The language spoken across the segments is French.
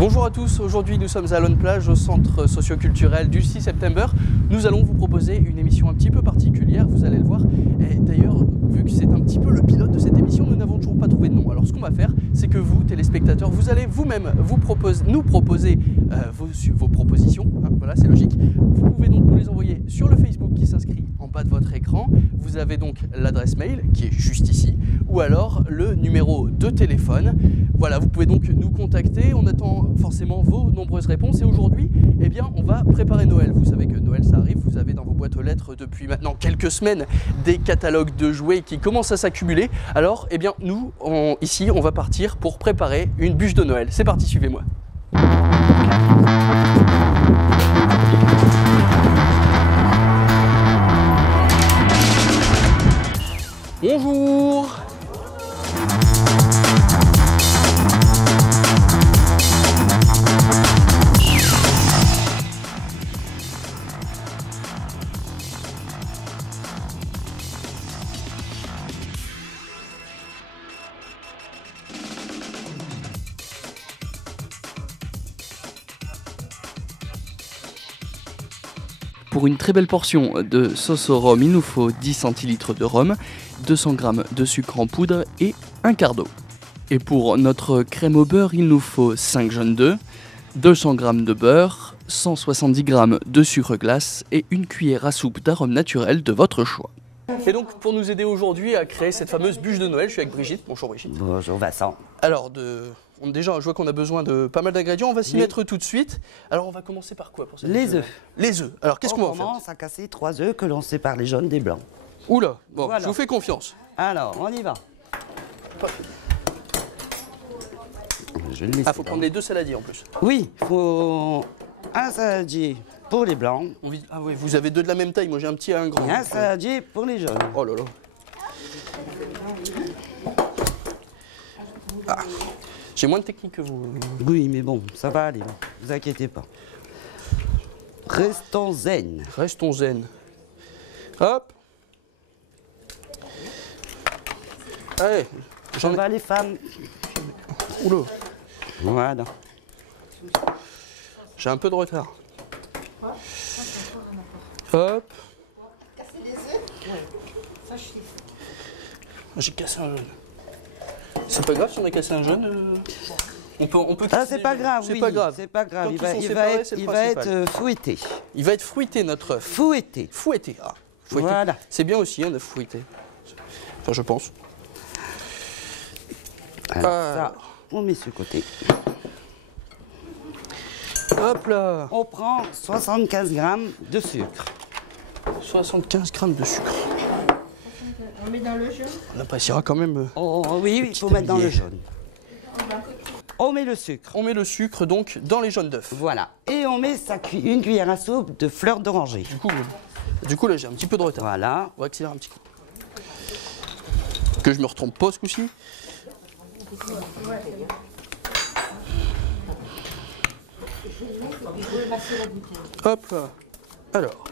Bonjour à tous, aujourd'hui nous sommes à Lone Plage au centre socioculturel du 6 septembre. Nous allons vous proposer une émission un petit peu particulière, vous allez le voir. Et d'ailleurs, vu que c'est un petit peu le pilote de cette émission, nous n'avons toujours pas trouvé de nom. Alors ce qu'on va faire, c'est que vous, téléspectateurs, vous allez vous-même nous proposer vos propositions. Hein, voilà, c'est logique. Vous pouvez donc nous les envoyer sur le Facebook qui s'inscrit en bas de votre écran. Vous avez donc l'adresse mail qui est juste ici, ou alors le numéro de téléphone. Voilà, vous pouvez donc nous contacter. On attend forcément vos nombreuses réponses. Et aujourd'hui, eh bien, on va préparer Noël. Vous savez que Noël, ça arrive. Vous avez dans vos boîtes aux lettres depuis maintenant quelques semaines des catalogues de jouets qui commencent à s'accumuler. Alors, eh bien, nous, ici, on va partir pour préparer une bûche de Noël. C'est parti, suivez-moi. Bonjour. Pour une très belle portion de sauce au rhum, il nous faut 10 centilitres de rhum, 200 g de sucre en poudre et un quart d'eau. Et pour notre crème au beurre, il nous faut 5 jaunes d'œufs, 200 g de beurre, 170 g de sucre glace et une cuillère à soupe d'arôme naturel de votre choix. Et donc pour nous aider aujourd'hui à créer cette fameuse bûche de Noël, je suis avec Brigitte. Bonjour Brigitte. Bonjour Vincent. Alors déjà, je vois qu'on a besoin de pas mal d'ingrédients, on va s'y mettre tout de suite. Alors on va commencer par quoi pour cette Les œufs. Les œufs. Alors qu'est-ce qu'on va en faire? On commence à casser 3 œufs que l'on sépare les jaunes des blancs. Oula, bon, voilà. Je vous fais confiance. Alors, on y va. Ah, faut prendre les deux saladiers en plus. Oui, il faut un saladier pour les blancs. Ah oui, vous avez deux de la même taille, moi j'ai un petit et un grand. Et un saladier pour les jaunes. Oh là là. Ah. J'ai moins de technique que vous. Oui, mais bon, ça va aller, ne vous inquiétez pas. Restons zen. Restons zen. Hop. Allez, J'en vais les femmes. Oula. Voilà. J'ai un peu de retard. Hop. J'ai cassé un jaune. C'est pas grave si on a cassé un jaune. On peut Ah, c'est pas grave, c'est oui. pas grave. C'est pas grave. Tant Il qu'ils va, sont il séparés, va c'est le être, principal. fouetté. Il va être fruité notre œuf. Fouetté. Fouetté. Ah, fouetté. Voilà. C'est bien aussi un œuf fouetté. Enfin, je pense. Alors, ça, on met ce côté. Hop là. On prend 75 g de sucre. 75 g de sucre. On met dans le jaune. On appréciera quand même. Oh, oui, il faut mettre dans le jaune. On met le sucre. On met le sucre donc dans les jaunes d'œufs. Voilà. Et on met une cuillère à soupe de fleurs d'oranger. Du coup là j'ai un petit peu de retard. Voilà. On va accélérer un petit coup. Que je me retrompe pas ce coup-ci. Hop là. Alors,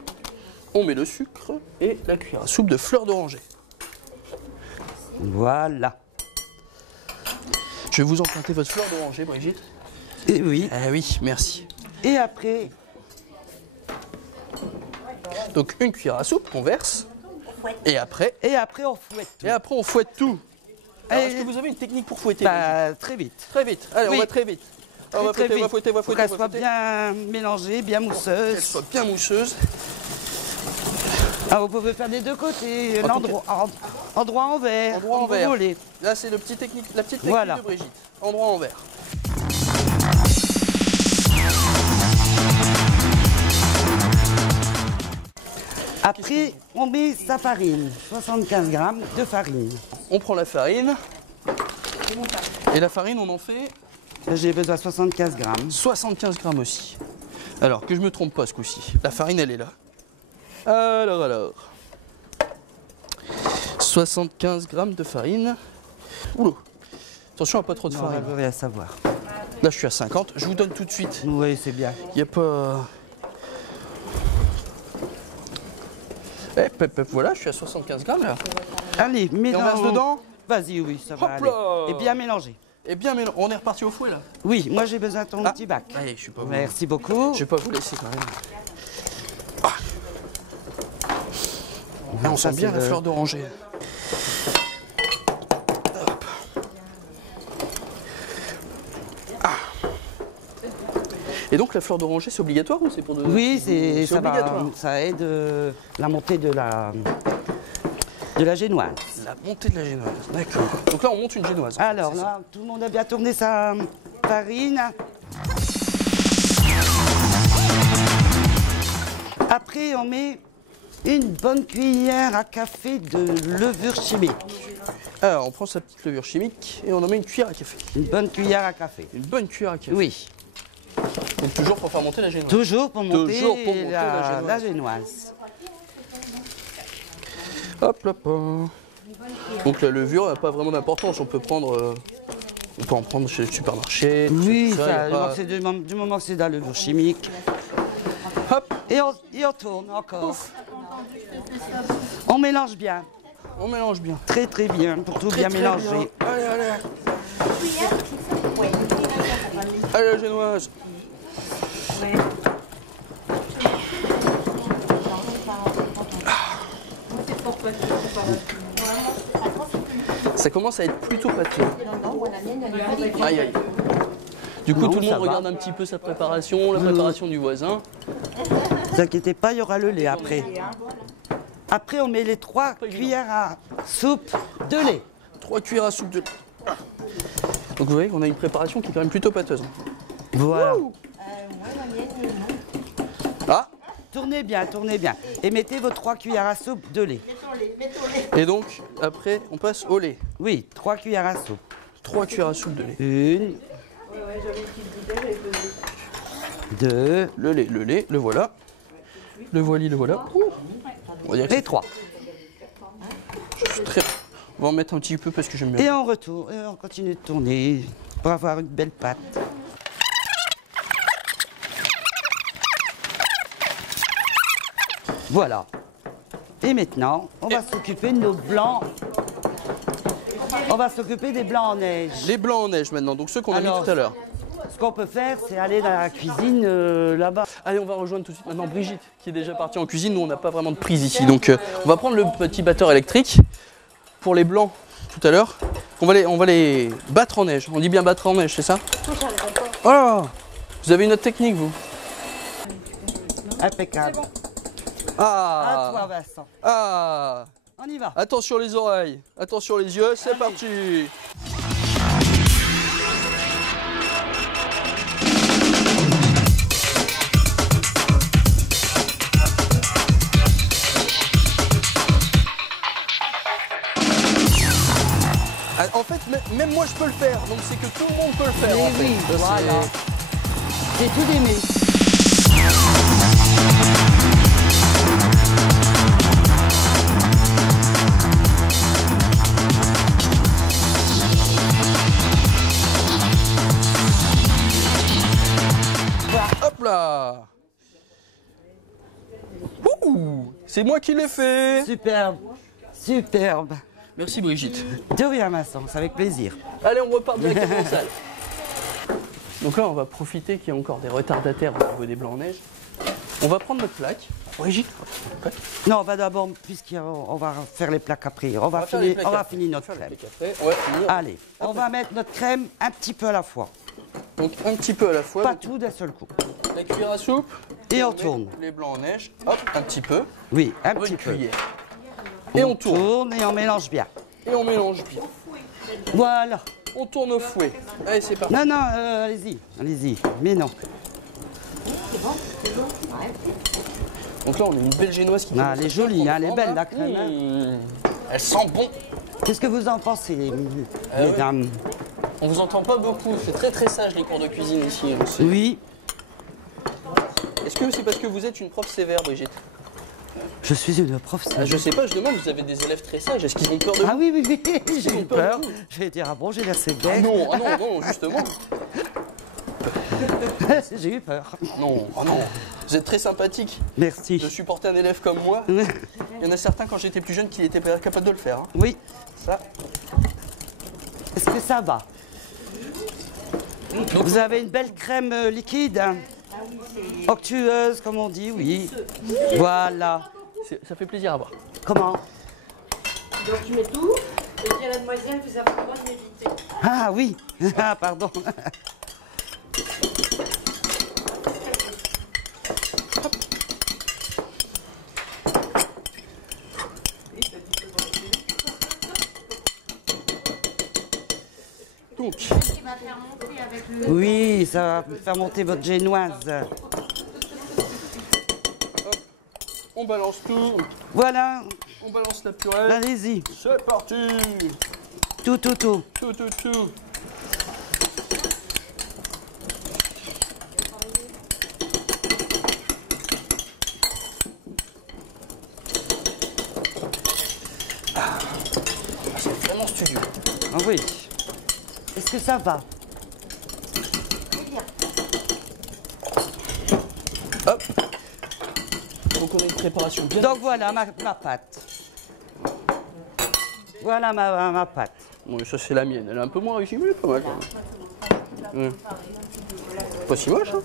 on met le sucre et la cuillère à soupe de fleurs d'oranger. Voilà. Je vais vous emprunter votre fleur d'oranger, Brigitte. Et oui. Ah oui, merci. Et après, donc une cuillère à soupe qu'on verse. Et après on fouette tout. Et après on fouette tout. Alors, Et- est-ce que vous avez une technique pour fouetter? Bah, très vite. Très vite. Allez, Oui. on va très vite. On va Très fouetter, on va vite. fouetter, on va Faut fouetter. qu'elle on va soit fouetter. bien mélangée, bien Qu'elle mousseuse. soit bien mousseuse. Ah, vous pouvez faire des deux côtés, En tout endroit envers, Endroit comme envers. vous voulez. Là, c'est la petite technique Voilà. de Brigitte. Endroit envers. Après, on met sa farine, 75 g de farine. On prend la farine. Et la farine, on en fait J'ai besoin de 75 g. 75 grammes aussi. Alors, que je me trompe pas ce coup-ci. La farine, elle est là. Alors. 75 grammes de farine. Oula. Attention à pas trop de farine. Vous allez savoir. Là, je suis à 50. Je vous donne tout de suite. Oui, c'est bien. Il n'y a pas... Voilà, je suis à 75 grammes là. Allez, Et on verse dedans. Vas-y, oui, ça va Hop aller. là. Et bien mélanger. Et bien, mais on est reparti au fouet là. Oui, moi j'ai besoin de ton Ah. petit bac. Allez, je suis pas. Merci beaucoup. Je vais pas vous laisser quand même. Ah. Ah, on Ça, sent bien c'est la le- fleur d'oranger. Hop. Ah. Et donc la fleur d'oranger, c'est obligatoire ou c'est pour de... Oui, ça obligatoire. ça aide la montée de la génoise. La montée de la génoise, d'accord. Donc là, on monte une génoise. Alors c'est ça. là, tout le monde a bien tourné sa farine. Après, on met une bonne cuillère à café de levure chimique. Alors, on prend sa petite levure chimique et on en met une cuillère à café. Une bonne cuillère à café. Une bonne cuillère à café. Oui, Donc toujours pour faire monter la génoise. toujours pour monter, Toujours pour monter la la génoise. Hop là. Donc la levure n'a pas vraiment d'importance. On peut prendre, on peut en prendre chez le supermarché. Oui, tout ça, y a pas- du moment que c'est de la levure chimique. Hop, Et on tourne encore. On mélange bien, on mélange bien. très très bien, pour tout bien Très mélanger. bien. Allez, allez. Allez la génoise. Ça commence à être plutôt pâteux. Aïe aïe. Du coup, Non, tout le ça monde va. regarde un petit peu sa préparation, la préparation du voisin. Ne vous inquiétez pas, il y aura le lait après. Après, on met les 3 cuillères à soupe de lait. 3 cuillères à soupe de... Donc vous voyez qu'on a une préparation qui est quand même plutôt pâteuse. Voilà. Ah, Tournez bien, tournez bien. Et mettez vos 3 cuillères à soupe de lait. et donc après on passe au lait. Oui, 3 cuillères à soupe. 3 cuillères à soupe de lait. 1, 2 Le voilà. Le voili, le voilà. Ouh. On va dire que et c'est 3. très... On va en mettre un petit peu parce que j'aime bien. Et on retourne, et on continue de tourner pour avoir une belle pâte. Voilà. Et maintenant, on va s'occuper de nos blancs. On va s'occuper des blancs en neige. Les blancs en neige maintenant, donc ceux qu'on a mis Alors, tout à l'heure. Ce qu'on peut faire, c'est aller dans la cuisine là-bas. Allez, on va rejoindre tout de suite maintenant Brigitte qui est déjà partie en cuisine. Nous, on n'a pas vraiment de prise ici. Donc, on va prendre le petit batteur électrique pour les blancs tout à l'heure. On va les battre en neige. On dit bien battre en neige, c'est ça? Oh, vous avez une autre technique, vous? Impeccable. À toi, Ah, Vincent. ah. On y va. Attention les oreilles, attention les yeux, c'est parti. Ah, en fait, même moi je peux le faire, donc c'est que tout le monde peut le faire. Mais en fait. oui, Ça, c'est- voilà. C'est tout aimé. Hop là. Ouh, c'est moi qui l'ai fait. Superbe. Superbe. Merci Brigitte. De rien, Vincent, c'est avec plaisir. Allez, on repart directement en salle. Donc là, on va profiter qu'il y a encore des retardataires au niveau des blancs en neige. On va prendre notre plaque. Brigitte, ouais. Non, on va d'abord, puisqu'on va faire les plaques après. On va faire les finir, plaques on va après. finir notre On va faire crème. les plaques après. On va finir. Allez, on va mettre notre crème un petit peu à la fois. Donc un petit peu à la fois. Pas Donc, tout d'un seul coup. la cuillère à soupe. Et on met tourne. Les blancs en neige. Hop, un petit peu. Oui, un Une petit peu. cuillère. Et on tourne. Et on mélange bien. Et on mélange bien. Voilà. On tourne au fouet. Allez, c'est parti. Non, non, allez-y, allez-y. Mais non. Donc là, on a une belle génoise qui Ah, commence elle est à jolie, prendre hein, elle est forme, belle, hein. la crème, hein. Elle sent bon. Qu'est-ce que vous en pensez, Ah oui. mesdames? On vous entend pas beaucoup. C'est très très sage les cours de cuisine ici. Hein. C'est- Oui, Est-ce que c'est parce que vous êtes une prof sévère, Brigitte? je suis une prof. Ah, je sais pas, je demande, vous avez des élèves très sages, est-ce qu'ils ont peur de vous? Ah oui, oui, oui, j'ai ont eu peur peur. de vous. Je vais dire, ah bon, j'ai l'air Ah sévère. non, ah non, non, justement. J'ai eu peur. Non, ah non. Vous êtes très sympathique Merci. de supporter un élève comme moi. Il y en a certains, quand j'étais plus jeune, qui n'étaient pas capables de le faire. Hein. Oui, Ça, est-ce que ça va? Vous avez une belle crème liquide, hein, onctueuse, comme on dit, oui. Voilà. Ça fait plaisir à voir. Comment? Donc je mets tout. Et puis à la demoiselle, vous avez le droit de m'éviter. Ah oui, ah pardon. Donc, Qui va faire monter avec le... Oui, ça va faire monter votre génoise. on balance tout. Voilà, On balance la purée. allez-y. C'est parti. Tout. Tout. C'est vraiment studieux. Ah oui. Est-ce que ça va? Hop. Donc on a une préparation bien. Donc voilà ma pâte. Voilà ma pâte. Bon, ça c'est la mienne. Elle est un peu moins réussie, mais elle est pas mal. Quand même. Pas si moche, hein.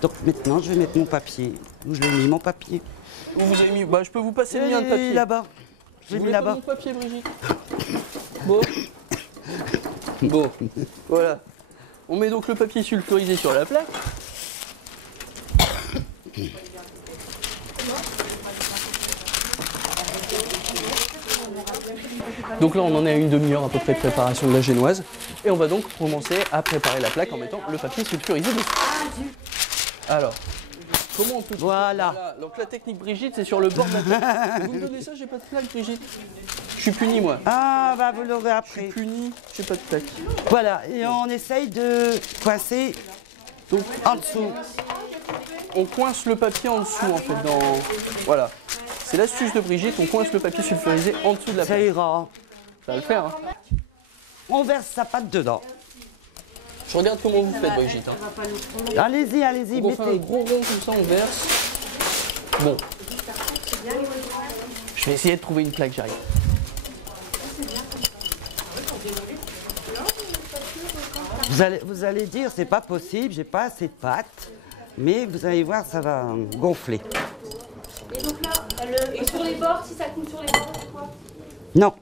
Donc maintenant, je vais mettre mon papier. Où je l'ai mis, mon papier? Où vous avez mis? Bah, je peux vous passer le mien de papier. Là-bas. Je l'ai Vous mis voulez pas là-bas. mon papier, Brigitte? Bon. Bon, voilà. On met donc le papier sulfurisé sur la plaque. Donc là, on en est à une demi-heure à peu près de préparation de la génoise. Et on va donc commencer à préparer la plaque en mettant le papier sulfurisé dessus. Alors, comment on peut... Voilà. Donc la technique Brigitte, c'est sur le bord de la plaque. Vous me donnez ça, j'ai pas de plaque, Brigitte. Je suis puni, moi. Ah, bah vous l'aurez Je après. suis puni, j'ai pas de plaque. Voilà, et on essaye de coincer Donc, en dessous. on coince le papier en dessous, en fait, dans... Voilà. C'est l'astuce de Brigitte, on coince le papier sulfurisé en dessous de la Ça plaque. ira. Ça va le faire, hein. On verse sa pâte dedans. Je regarde comment vous faites, Brigitte. Hein. Allez-y, Donc on fait un mettez. gros rond comme ça, on verse. Bon. Je vais essayer de trouver une plaque, j'arrive. Vous allez dire, c'est pas possible, j'ai pas assez de pâte. Mais vous allez voir, ça va gonfler. Et donc là, et sur les bords, si ça coule sur les bords, c'est quoi? Non,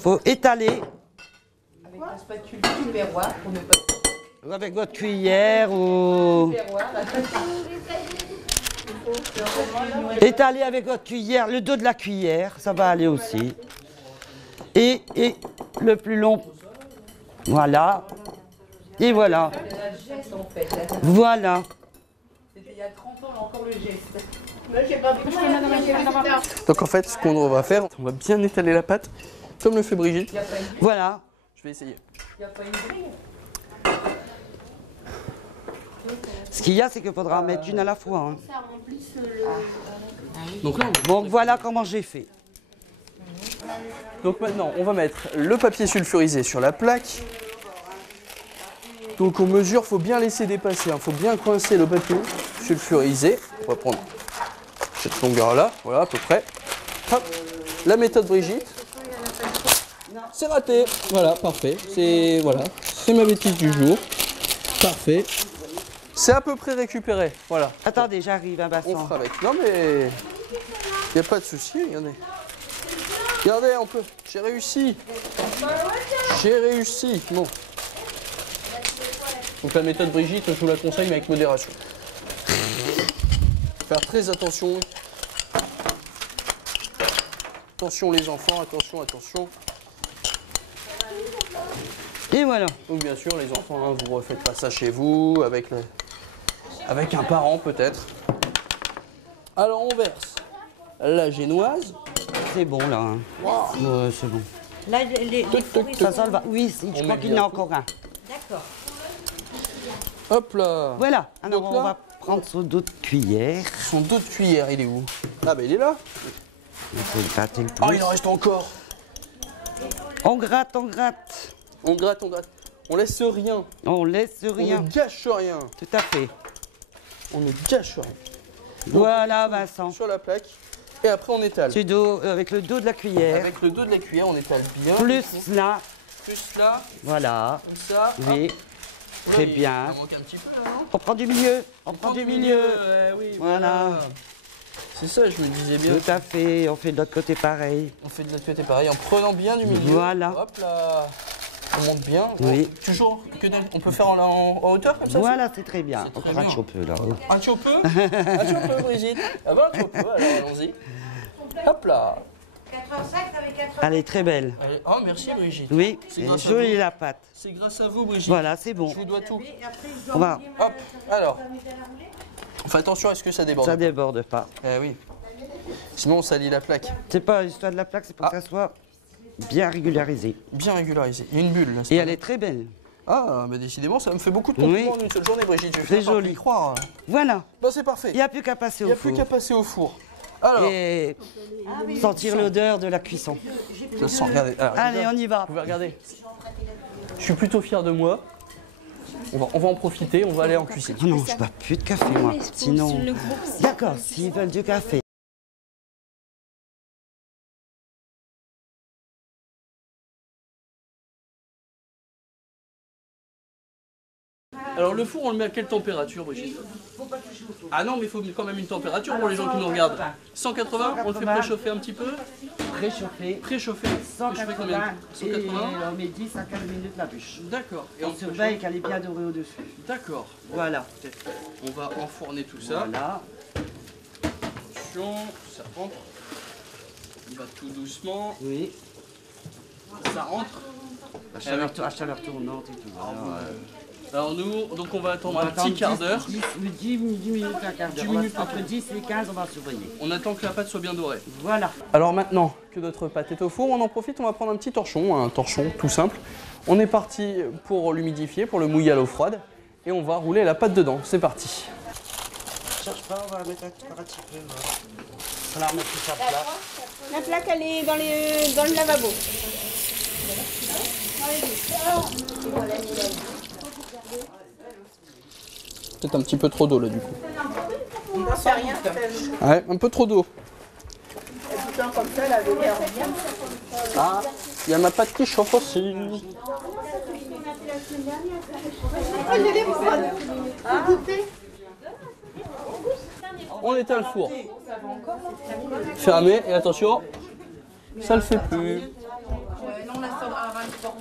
faut étaler Avec un spatule tupperware pour ne pas avec votre cuillère ou... Étaler avec votre cuillère, le dos de la cuillère, ça va aller aussi. Et le plus long, voilà. Et voilà. Voilà. C'était il y a 30 ans, encore le geste. Donc en fait, ce qu'on va faire, on va bien étaler la pâte, comme le fait Brigitte. Voilà. Je vais essayer. Il n'y a pas une grille. Ce qu'il y a, c'est qu'il faudra en mettre une à la fois. Hein. Ça remplisse le... Donc là, Donc voilà comment j'ai fait. Donc maintenant, on va mettre le papier sulfurisé sur la plaque. Donc on mesure, faut bien laisser dépasser, il faut bien coincer le papier sulfurisé. On va prendre cette longueur-là, voilà à peu près. Hop. La méthode Brigitte. C'est raté. Voilà, parfait. C'est voilà, c'est ma bêtise du jour. Parfait. C'est à peu près récupéré. Voilà. Attendez, j'arrive, un On bassin. fera avec. Non mais il n'y a pas de souci, regardez. Regardez, on peut. J'ai réussi. J'ai réussi. Bon. Donc la méthode Brigitte, je vous la conseille, mais avec modération. Faire très attention. Attention les enfants, attention, attention. Et voilà. Donc bien sûr, les enfants, hein, vous ne refaites pas ça chez vous, avec un parent peut-être. Alors on verse la génoise. C'est bon là. Hein. Wow. Ouais, c'est bon. Là, les fourrés Ça, ça va. Oui, je met crois qu'il y bien en a tout. encore un. D'accord. Hop là. Voilà. Alors Donc on là- va prendre son dos de cuillère. Son dos de cuillère, il est où? Ah bah il est là. Il faut le gratter le Oh, plus. il en reste encore. On gratte, on gratte. On gratte, on gratte. On laisse rien. On laisse On rien. ne gâche rien. Tout à fait. On ne gâche rien. Voilà, Vincent. Sur la plaque. Et après on étale. Du dos, avec le dos de la cuillère. Avec le dos de la cuillère, on étale bien. Plus là, Plus là, Voilà. comme ça. Oui. Hop. Très Oui, bien. Ça manque un petit peu là, non? On prend du milieu. On prend du milieu. Oui, Voilà. C'est ça, je me disais bien. Tout à fait. On fait de l'autre côté pareil. On fait de l'autre côté pareil, en prenant bien du milieu. Voilà. Hop là. On monte bien. Oui. Toujours que on peut faire en hauteur comme ça? Voilà, c'est très bien. C'est très Encore un bien. petit peu là. Un petit peu? Un petit peu, Brigitte. Ah bah un petit peu, alors allons-y. Hop là. 85, t'avais 80. Elle est très belle. Allez. Oh, merci Brigitte. Oui, C'est elle est grâce à jolie vous. la pâte. C'est grâce à vous, Brigitte. Voilà, c'est bon. Je vous dois tout. Et après, je On dois va. oublier Hop, alors. On fait attention à ce que ça déborde. Ça déborde pas. Eh oui. Sinon, on salit la plaque. C'est pas l'histoire de la plaque, c'est pour que ça soit bien régularisé. Bien régularisé. Il y a une bulle là. c'est Et pas elle mal. est très belle. Ah, mais décidément, ça me fait beaucoup de compliments Oui. en une seule journée, Brigitte. Je vais C'est finir par joli. y croire. Voilà. Bon, c'est parfait. Il n'y a plus qu'à passer Il au n'y a plus four. qu'à passer au four. Alors, Et sentir l'odeur de la cuisson. ça sent, regardez. Alors, Allez, déjà, on y va. vous pouvez regarder. Je suis plutôt fier de moi. On va en profiter, on va aller en cuisine. Oh non, je bois plus de café moi. Sinon. D'accord, s'ils veulent du café. Alors le four, on le met à quelle température, Brigitte? Ah non, mais il faut quand même une température pour les gens qui nous regardent. 180, on le fait préchauffer un petit peu. Préchauffé. Préchauffer. Préchauffer combien? 180. on met 10 à 15 minutes la bûche. D'accord. Et On surveille qu'elle est bien dorée au-dessus. D'accord. Voilà. On va enfourner tout ça. Voilà. Attention, ça rentre. Il va tout doucement. Oui. Ça rentre. À chaleur tournante et tout. Alors nous, donc on va attendre un petit quart d'heure. 10 minutes, un quart d'heure. 10 minutes. Entre 10 et 15, on va surveiller. On attend que la pâte soit bien dorée. Voilà. Alors maintenant que notre pâte est au four, on en profite, on va prendre un petit torchon, un torchon tout simple. On est parti pour l'humidifier, pour le mouiller à l'eau froide. Et on va rouler la pâte dedans. C'est parti. Cherche pas, on va la mettre un petit peu. On va la remettre sur sa place. La plaque, elle est dans le lavabo. Peut-être un petit peu trop d'eau là du coup. On fait rien. Ouais, un peu trop d'eau. Tout le temps comme ça, la lumière bien. Ah, il y a ma pâte qui chauffe aussi. On éteint le four. Fermé et attention, ça le fait plus. Non, on la sort à 23.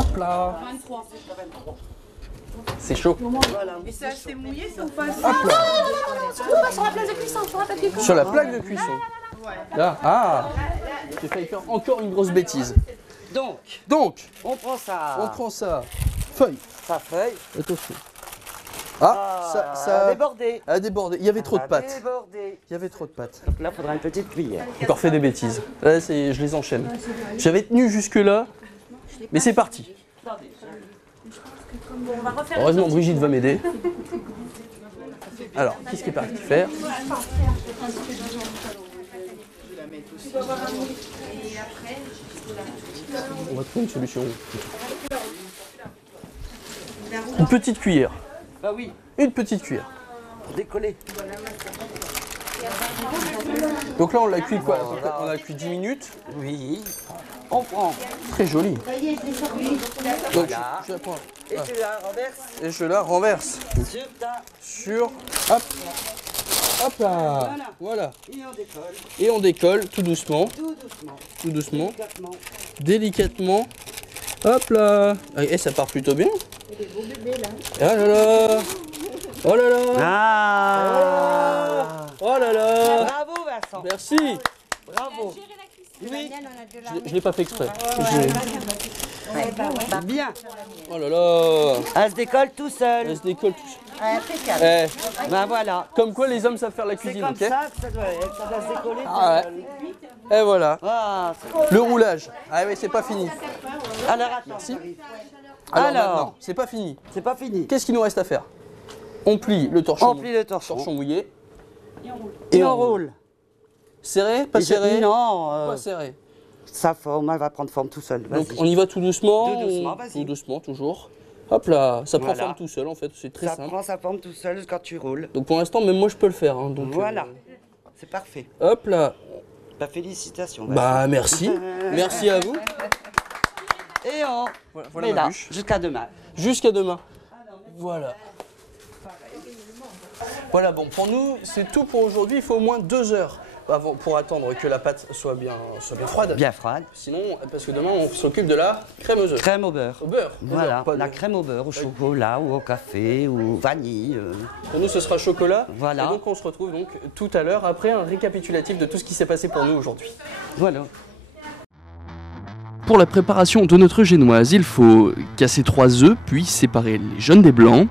Hop là. C'est chaud. Et c'est assez mouillé, ça ou pas? Hop là. Surtout pas sur la place de cuisson, sur la plaque de cuisson. Sur la plaque de cuisson. Là, ah. J'ai failli faire encore une grosse bêtise. Donc, On prend ça. on prend ça. Feuille. sa feuille. Attention. Ah, ça débordé. a débordé. Il y avait trop de pâtes. Débordé. Il y avait trop de pâtes. Donc là, il faudra une petite cuillère. J'ai encore fait des bêtises. Là, je les enchaîne. J'avais tenu jusque-là, mais c'est parti. Heureusement, Brigitte va m'aider. Alors, qu'est-ce qui est parti faire? On va trouver une solution. Une petite cuillère. Bah oui, Une petite cuillère. pour décoller. Donc là, on l'a cuit quoi? À peu près, on a cuit 10 minutes. Oui. On prend. Très joli. Donc, je la prends. Et tu la renverses Et je la renverse. sur ta... Sur. Hop. Hop là. Voilà. Et on décolle. Et on décolle tout doucement. Tout doucement. Tout doucement. Délicatement. Délicatement. Hop là. Et ça part plutôt bien. Ah là là. Oh là là. Ah. Oh là là. Bravo Vincent. Merci. Bravo. Oui. Je l'ai pas fait exprès. Bah bien. Oh là là. Elle se décolle tout seul. Elle se décolle tout seul. Impeccable. Eh, Bah voilà. comme quoi les hommes savent faire la C'est cuisine, comme ok? ça que ça doit être. Ça doit se décoller Ah tout ouais. seul. Et voilà. Ah, c'est- Le roulage. Ah oui, c'est pas fini. alors attends. Merci. Alors. maintenant, c'est pas fini. C'est pas fini. Qu'est-ce qu'il nous reste à faire? On plie le torchon. On plie le torchon. Torchon mouillé. Et on roule. Serré, pas Et je- serré? Non, Pas serré. sa forme, elle va prendre forme tout seul. Donc Vas-y. on y va tout doucement. Tout doucement, vas-y. Tout doucement, toujours. Hop là, ça prend Voilà. forme tout seul en fait, c'est très Ça simple. prend sa forme tout seul quand tu roules. Donc pour l'instant, même moi je peux le faire. Hein, donc, Voilà. C'est parfait. hop là, Bah, félicitations. Bah merci, merci à vous. Et on Voilà met ma là, bûche. jusqu'à demain. Jusqu'à demain. Voilà. Voilà, bon, pour nous, c'est tout pour aujourd'hui. Il faut au moins 2 heures pour attendre que la pâte soit bien froide. Bien froide. Sinon, parce que demain, on s'occupe de la crème aux œufs. Crème au beurre. Au beurre. Voilà, Pas de- la crème au beurre, au chocolat ou au café ou vanille. Pour nous, ce sera chocolat. Voilà. Et donc, on se retrouve donc tout à l'heure après un récapitulatif de tout ce qui s'est passé pour nous aujourd'hui. Voilà. Pour la préparation de notre génoise, il faut casser 3 œufs, puis séparer les jaunes des blancs,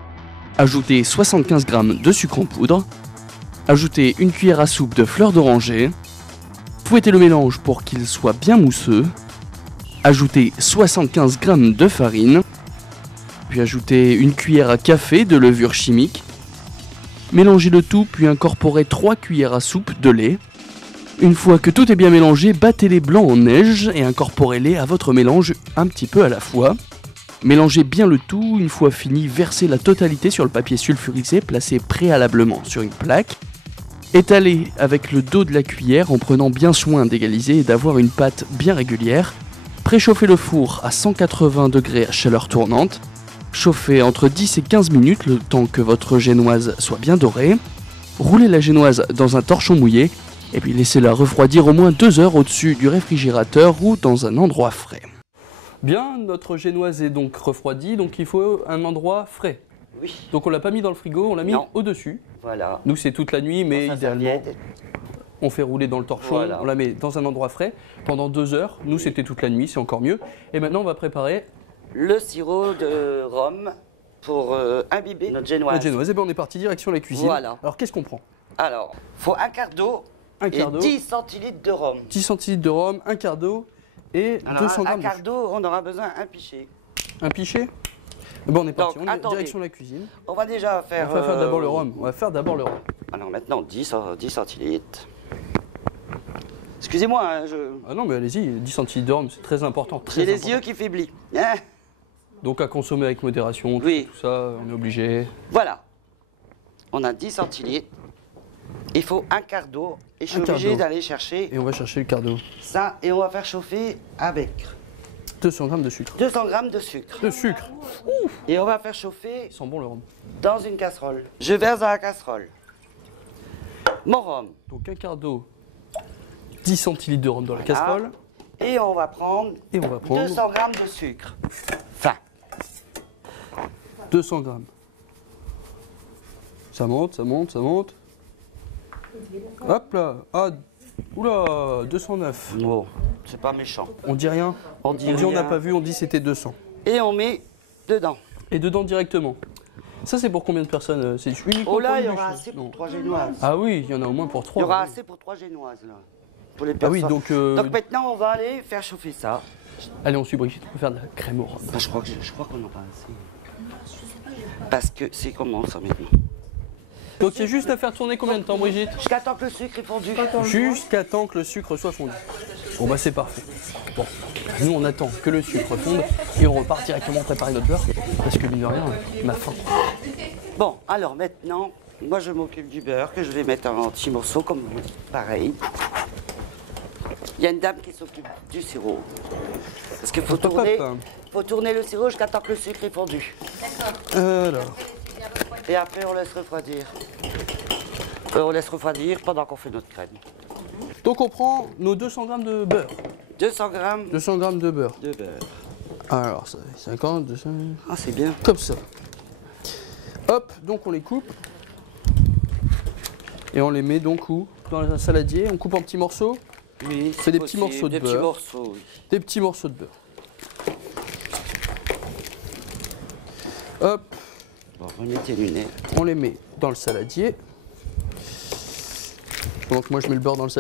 ajouter 75 g de sucre en poudre, ajouter une cuillère à soupe de fleur d'oranger, fouetter le mélange pour qu'il soit bien mousseux, ajouter 75 g de farine, puis ajouter une cuillère à café de levure chimique, mélanger le tout puis incorporer 3 cuillères à soupe de lait. Une fois que tout est bien mélangé, battez les blancs en neige et incorporez-les à votre mélange un petit peu à la fois. Mélangez bien le tout, une fois fini, versez la totalité sur le papier sulfurisé placé préalablement sur une plaque. Étalez avec le dos de la cuillère en prenant bien soin d'égaliser et d'avoir une pâte bien régulière. Préchauffez le four à 180 degrés à chaleur tournante. Chauffez entre 10 et 15 minutes le temps que votre génoise soit bien dorée. Roulez la génoise dans un torchon mouillé et puis laissez-la refroidir au moins 2 heures au-dessus du réfrigérateur ou dans un endroit frais. Bien, notre génoise est donc refroidie, donc il faut un endroit frais. Oui. Donc on l'a pas mis dans le frigo, on l'a mis Non. au-dessus. Voilà. Nous c'est toute la nuit, mais Dans sa idéalement serviette. on fait rouler dans le torchon, Voilà. on la met dans un endroit frais pendant 2 heures. Nous c'était toute la nuit, c'est encore mieux. Et maintenant on va préparer Le sirop de rhum pour imbiber notre génoise. la génoise. Et bien on est parti direction la cuisine. Voilà. Alors qu'est-ce qu'on prend? Alors, faut un quart d'eau Un et quart d'eau, 10 centilitres de rhum. 10 centilitres de rhum, un quart d'eau et Alors, 200 un grammes quart d'eau, on aura besoin d'un pichet. Un pichet. Bon, on est parti, Donc, on est attendez. direction la cuisine. On va déjà faire... On va faire d'abord le rhum. On va faire d'abord le rhum. Alors maintenant, 10 centilitres. Excusez-moi, hein, Ah non, mais allez-y, 10 centilitres de rhum, c'est très important. Très j'ai les important. yeux qui faiblissent. Hein? Donc à consommer avec modération, Oui. tout ça, on est obligé. Voilà. On a 10 centilitres. Il faut un quart d'eau. Et je suis Un quart obligé d'eau. d'aller chercher Et on va chercher le quart d'eau. ça. Et on va faire chauffer avec 200 grammes de sucre. 200 grammes de sucre. De sucre. Et on va faire chauffer Il sent bon le rhum. dans une casserole. Je verse dans la casserole mon rhum. Donc un quart d'eau, 10 centilitres de rhum dans la casserole. Et on va prendre Et on va prendre 200 grammes de sucre. Fin. 200 grammes. Ça monte, ça monte, ça monte. Hop là. Ah, oula, 209. Bon, c'est pas méchant. On dit rien. On dit on n'a rien. pas vu, on dit c'était 200. Et on met dedans. Et dedans directement. Ça c'est pour combien de personnes? C'est uniquement Oh là, pour il y une aura bûche, assez non. pour 3 génoises. Ah oui, il y en a au moins pour 3. Il y aura assez pour 3 génoises là. Pour les Ah personnes. oui, donc, Donc maintenant, on va aller faire chauffer ça. allez, on suit Brigitte, on peut faire de la crème au rhum. Bah, je crois qu'on aura assez. Parce que c'est comment ça maintenant? Donc c'est juste à faire tourner combien de temps, Brigitte? Jusqu'à temps que le sucre est fondu. Jusqu'à temps que le sucre soit fondu. Bon bah c'est parfait. Bon, nous on attend que le sucre fonde et on repart directement préparer notre beurre parce que mine de rien, ma faim. Bon, alors maintenant, moi je m'occupe du beurre que je vais mettre en petits morceaux comme vous. Pareil. Il y a une dame qui s'occupe du sirop. Parce qu'il faut Hop, hop, tourner, hop. faut tourner le sirop jusqu'à temps que le sucre est fondu. Alors, Et après, on laisse refroidir. On laisse refroidir pendant qu'on fait notre crème. donc on prend nos 200 grammes de beurre. 200 grammes 200 grammes de beurre. de beurre. Alors ça fait 50, 200, Ah, c'est bien. comme ça. Hop, donc on les coupe. Et on les met donc où? Dans un saladier, on coupe en petits morceaux. Oui, C'est des petits possible. morceaux de Des petits beurre. morceaux, oui. Des petits morceaux de beurre. Hop, Bon, remettez les lunettes. on les met dans le saladier. Donc moi je mets le beurre dans le saladier.